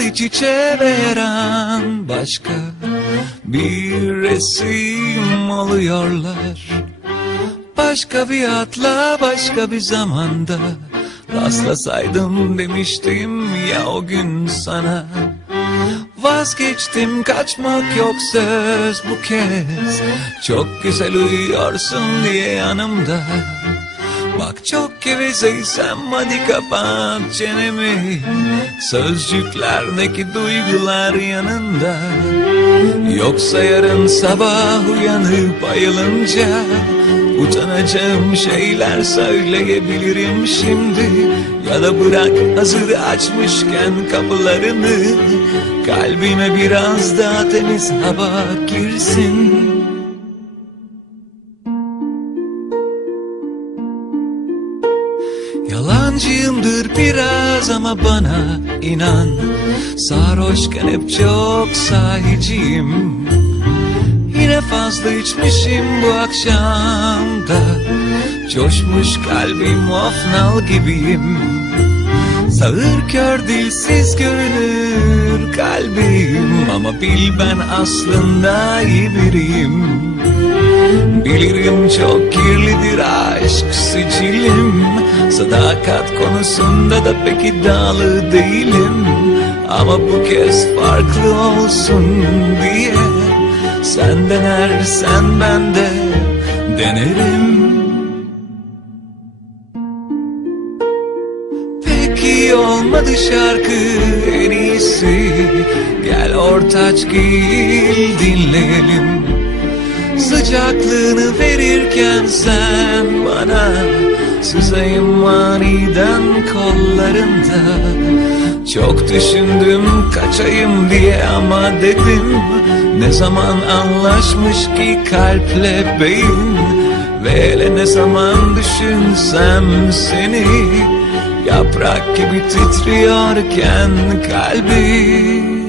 iç içe veren başka bir resim oluyorlar. Başka bir atla başka bir zamanda rastlasaydım demiştim ya o gün sana. Vazgeçtim kaçmak yok söz bu kez Çok güzel uyuyorsun diye yanımda Bak çok gevezeysem hadi kapat çenemi. Sözcüklerdeki duygular yanında. Yoksa yarın sabah uyanıp ayılınca Utanacağım şeyler söyleyebilirim şimdi. Ya da bırak hazır açmışken kapılarını. Kalbime biraz daha temiz hava girsin Yalancıyımdır biraz ama bana inan. Sarhoşken hep çok sahiciyim. Yine fazla içmişim bu akşam da. Coşmuş kalbim ofnal gibiyim Sağır kör dilsiz görünür kalbim. Ama bil ben aslında iyi biriyim Bilirim çok kirlidir aşk sicilim. Sadakat konusunda da pek iddialı değilim. Ama bu kez farklı olsun diye. Sen denersen ben de denerim Peki olmadı şarkı en iyisi. Gel ortaç gil dinleyelim. Sıcaklığını verirken sen bana Sızayım aniden kollarında. Çok düşündüm kaçayım diye ama dedim Ne zaman anlaşmış ki kalple beyin? Ve ne zaman düşünsem seni Yaprak gibi titriyorken kalbim